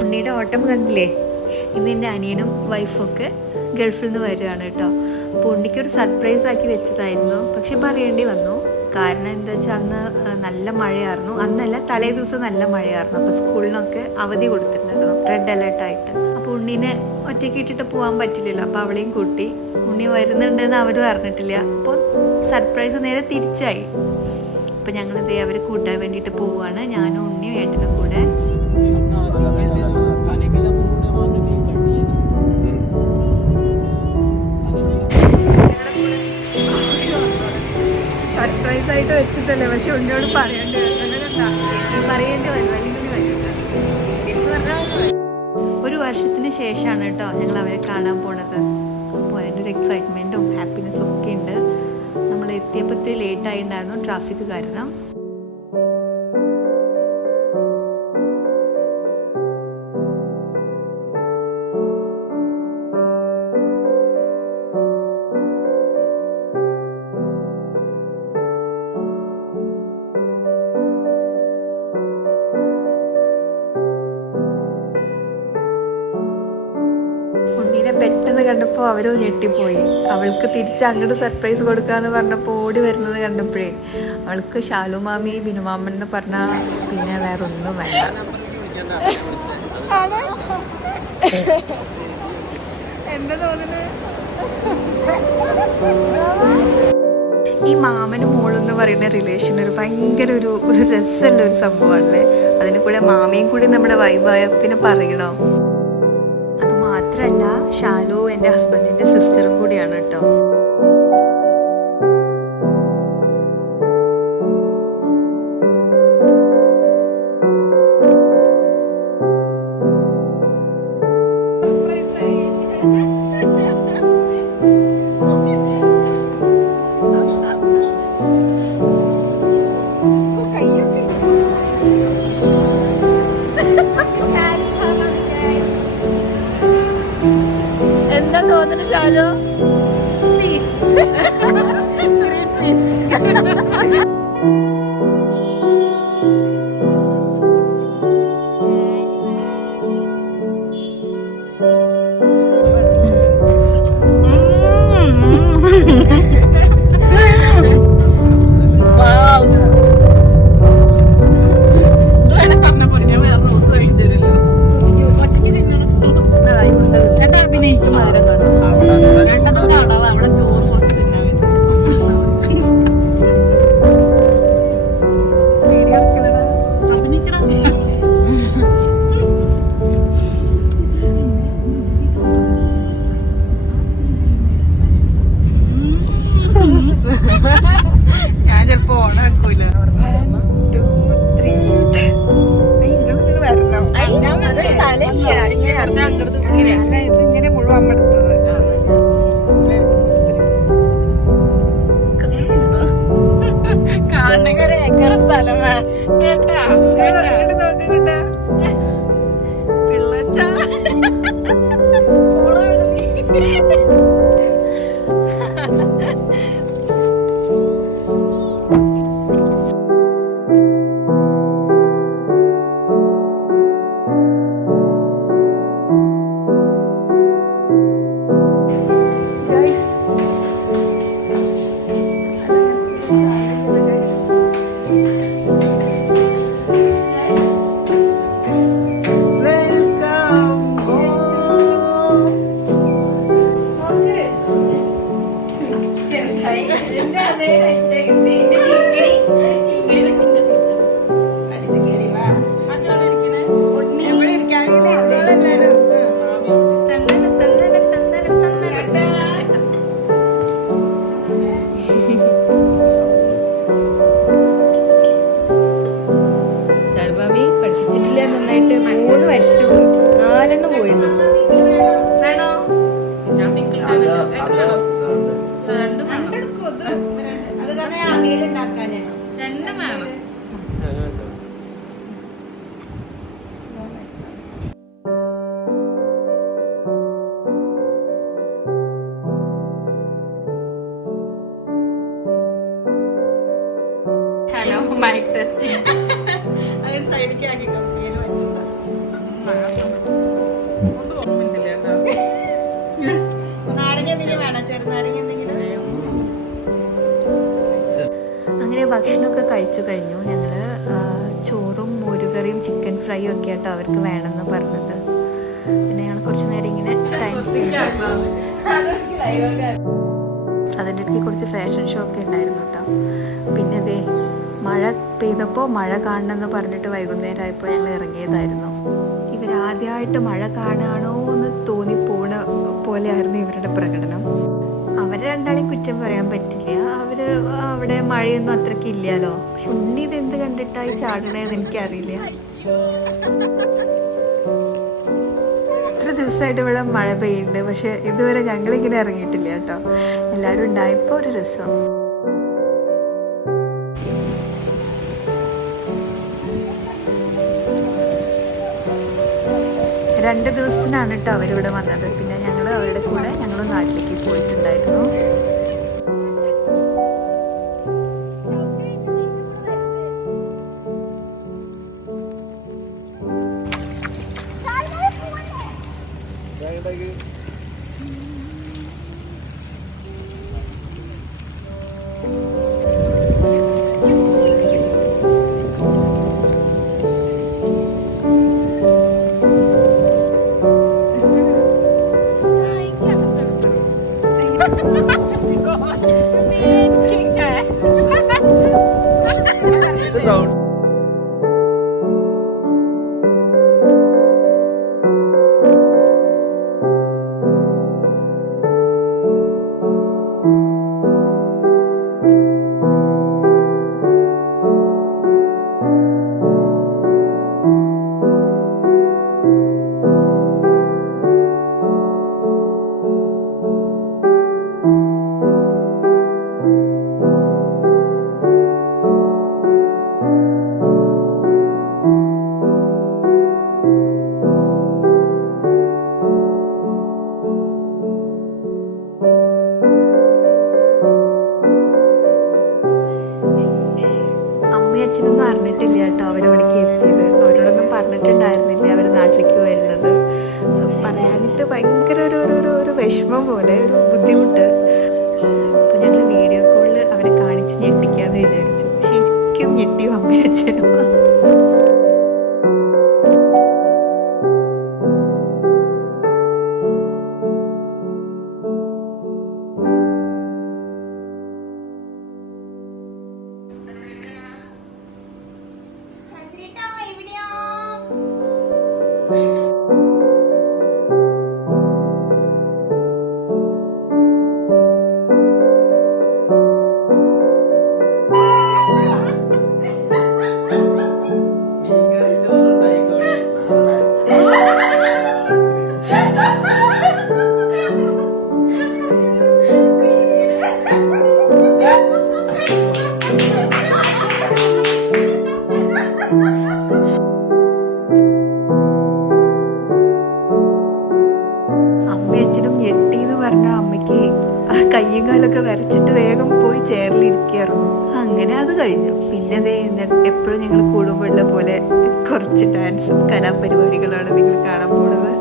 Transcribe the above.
ഉണ്ണിയുടെ ഓട്ടം കണ്ടില്ലേ? ഇന്ന് എൻ്റെ അനിയനും വൈഫൊക്കെ ഗൾഫിൽ നിന്ന് വരികയാണ് കേട്ടോ. അപ്പോൾ ഉണ്ണിക്കൊരു സർപ്രൈസ് ആക്കി വെച്ചതായിരുന്നു, പക്ഷെ പറയേണ്ടി വന്നു. കാരണം എന്താ വെച്ചാൽ അന്ന് നല്ല മഴയായിരുന്നു. അന്നല്ല, തലേ ദിവസം നല്ല മഴയായിരുന്നു. അപ്പോൾ സ്കൂളിനൊക്കെ അവധി കൊടുത്തിട്ടുണ്ടായിരുന്നു, റെഡ് അലേർട്ടായിട്ട്. അപ്പോൾ ഉണ്ണീനെ ഒറ്റയ്ക്ക് ഇട്ടിട്ട് പോകാൻ പറ്റില്ലല്ലോ. അപ്പോൾ അവളെയും കൂട്ടി. ഉണ്ണി വരുന്നുണ്ടെന്ന് അവരും അറിഞ്ഞിട്ടില്ല. അപ്പോൾ സർപ്രൈസ് നേരെ തിരിച്ചായി. അപ്പോൾ ഞങ്ങളിതേ അവരെ കൂട്ടാൻ വേണ്ടിയിട്ട് പോവുകയാണ്, ഞാനും ഉണ്ണിയും ഏട്ടനും കൂടെ. സർപ്രൈസ് ആയിട്ട് വെച്ചിട്ടല്ലേ, പക്ഷെ ഉണ്ണിയോട് പറയേണ്ടി ഒരു വർഷത്തിന് ശേഷമാണ് കേട്ടോ ഞങ്ങൾ അവരെ കാണാൻ പോണത്. അപ്പോൾ അതിൻ്റെ ഒരു എക്സൈറ്റ്മെൻറ്റും ഹാപ്പിനെസ്സും ഒക്കെ ഉണ്ട്. നമ്മൾ എത്തിയപ്പോൾ ഇത്തിരി ലേറ്റായിട്ടുണ്ടായിരുന്നു, ട്രാഫിക് കാരണം. ഉണ്ണീനെ പെട്ടെന്ന് കണ്ടപ്പോൾ അവരോ ഞെട്ടിപ്പോയി. അവൾക്ക് തിരിച്ച് അങ്ങോട്ട് സർപ്രൈസ് കൊടുക്കാന്ന് പറഞ്ഞപ്പോൾ ഓടി വരുന്നത് കണ്ടപ്പോഴേ അവൾക്ക് ഷാലു മാമി, ബിനുമാമൻ എന്ന് പറഞ്ഞാൽ പിന്നെ വേറെ ഒന്നും വേണ്ട. ഈ മാമനും മോളെന്ന് പറയുന്ന റിലേഷൻ ഒരു ഭയങ്കര ഒരു രസമുള്ള ഒരു സംഭവമാണല്ലേ. അതിന് കൂടെ മാമയും കൂടി നമ്മുടെ വൈബായ പിന്നെ പറയണോ. മാത്രല്ല, ഷാലു എൻ്റെ ഹസ്ബൻഡിൻ്റെ സിസ്റ്ററും കൂടിയാണ് കേട്ടോ. എന്താ തോന്നുന്നു ഷാലു? Green peas. ഞാൻ ചിലപ്പോ ഓണം വെക്കൂല. ഇതിങ്ങനെ മുഴുവൻ അമ്മടുത്തത് കാണുന്ന ഏക്കർ സ്ഥലം നോക്കിട്ട് പിള്ളച്ച ഭക്ഷണമൊക്കെ കഴിച്ചു കഴിഞ്ഞു. ഞങ്ങൾ ചോറും മോരുകറിയും ചിക്കൻ ഫ്രൈയും ഒക്കെ ആട്ടോ അവർക്ക് വേണമെന്ന് പറഞ്ഞത്. പിന്നെ ഞങ്ങൾ കുറച്ച് നേരം ഇങ്ങനെ ടൈം സ്പെൻഡ് ചെയ്തു. അതിൻ്റെ ഇടയ്ക്ക് കുറച്ച് ഫാഷൻ ഷോ ഒക്കെ ഉണ്ടായിരുന്നു കേട്ടോ. പിന്നെ അതേ മഴ പെയ്തപ്പോൾ മഴ കാണണമെന്ന് പറഞ്ഞിട്ട് വൈകുന്നേരമായപ്പോൾ ഞങ്ങൾ ഇറങ്ങിയതായിരുന്നു. ഇവരാദ്യമായിട്ട് മഴ കാണുകയാണോ എന്ന് തോന്നിപ്പോണ പോലെയായിരുന്നു ഇവരുടെ പ്രകടനം. അവർ രണ്ടാളെയും കുറ്റം പറയാൻ പറ്റില്ല. അവർ അവിടെ മഴയൊന്നും അത്രയ്ക്ക് ഇല്ലല്ലോ. പക്ഷെ ഉണ്ണി ഇതെന്ത് കണ്ടിട്ടായി ചാടണേന്ന് എനിക്കറിയില്ല. ഇത്ര ദിവസമായിട്ട് ഇവിടെ മഴ പെയ്യുന്നുണ്ട്, പക്ഷെ ഇതുവരെ ഞങ്ങളിങ്ങനെ ഇറങ്ങിയിട്ടില്ല കേട്ടോ. എല്ലാവരും ഉണ്ടായപ്പോൾ ഒരു രസം. രണ്ട് ദിവസത്തിനാണ് കേട്ടോ അവരിവിടെ വന്നത്. പിന്നെ ഞങ്ങൾ അവരുടെ കൂടെ ഞങ്ങൾ നാട്ടിലേക്ക് പോയിട്ടുണ്ടായിരുന്നു. അച്ഛനൊന്നും അറിഞ്ഞിട്ടില്ല കേട്ടോ അവരവിടേക്ക് എത്തിയത്. അവരോടൊന്നും പറഞ്ഞിട്ടുണ്ടായിരുന്നില്ല അവർ നാട്ടിലേക്ക് വരുന്നത്. പറയാനിട്ട് ഭയങ്കര ഒരു വിഷമം പോലെ, ഒരു ബുദ്ധിമുട്ട്. അപ്പോൾ ഞങ്ങൾ വീഡിയോ കോളിൽ അവരെ കാണിച്ച് ഞെട്ടിക്കാമെന്ന് വിചാരിച്ചു. ശരിക്കും ഞെട്ടി അമ്മയും അച്ഛനും. അമ്മയച്ഛനും ഞെട്ടി എന്ന് പറഞ്ഞാൽ അമ്മയ്ക്ക് കയ്യും കാലൊക്കെ വരച്ചിട്ട് വേഗം പോയി ചെയറിലിരിക്കായിരുന്നു. അങ്ങനെ അത് കഴിഞ്ഞു. പിന്നെ അതേ എപ്പോഴും ഞങ്ങൾ കൂടുമ്പോഴുള്ള പോലെ കുറച്ച് ഡാൻസും കലാപരിപാടികളാണ് നിങ്ങൾ കാണാൻ പോകുന്നത്.